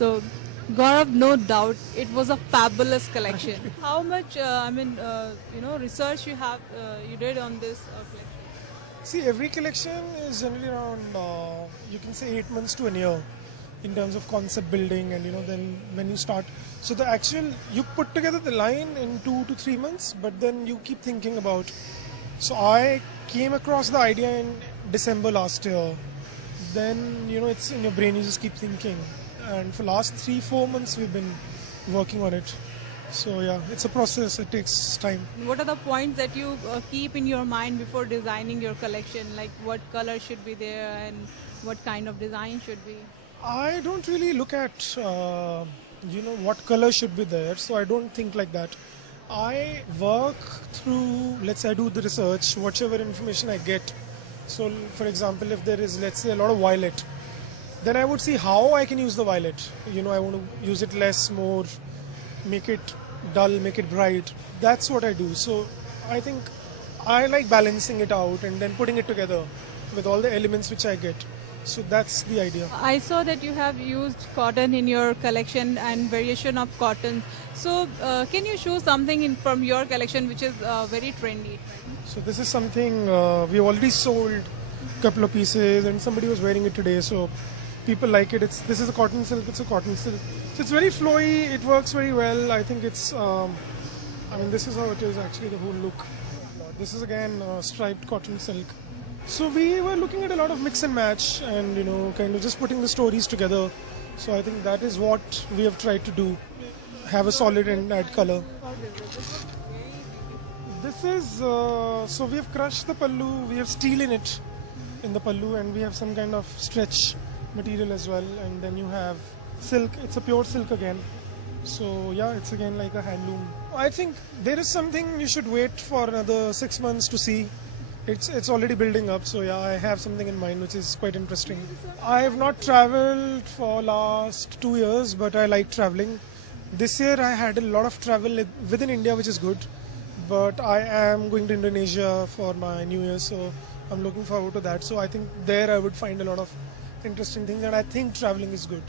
So, Gaurav, no doubt, it was a fabulous collection. How much, research you did on this collection? See, every collection is generally around, you can say 8 months to a year in terms of concept building, and then when you start. So the actual, you put together the line in 2 to 3 months, but then you keep thinking about. So I came across the idea in December last year. Then, it's in your brain, you just keep thinking. And for last 3-4 months, we've been working on it. So yeah, it's a process, it takes time. What are the points that you keep in your mind before designing your collection? Like what color should be there and what kind of design should be? I don't really look at, what color should be there, so I don't think like that. I work through, let's say I do the research, whatever information I get. So, for example, if there is, let's say, a lot of violet, then I would see how I can use the violet. I want to use it less, more, make it dull, make it bright. That's what I do. So, I think I like balancing it out and then putting it together with all the elements which I get. So that's the idea. I saw that you have used cotton in your collection and variation of cotton. So can you show something from your collection which is very trendy? So this is something we already sold a couple of pieces and somebody was wearing it today. So people like it. This is a cotton silk. It's a cotton silk. So it's very flowy. It works very well. I think it's. This is how it is actually. The whole look. This is again striped cotton silk. So we were looking at a lot of mix and match and kind of just putting the stories together. So I think that is what we have tried to do. Have a solid and add color. This is, so we have crushed the pallu, we have steel in it, in the pallu, and we have some kind of stretch material as well. And then you have silk, it's a pure silk again. So yeah, it's again like a handloom. I think there is something you should wait for another 6 months to see. It's already building up, so yeah, I have something in mind which is quite interesting. I have not traveled for last 2 years, but I like traveling. This year I had a lot of travel within India, which is good, but I am going to Indonesia for my New Year, so I'm looking forward to that. So I think there I would find a lot of interesting things, and I think traveling is good.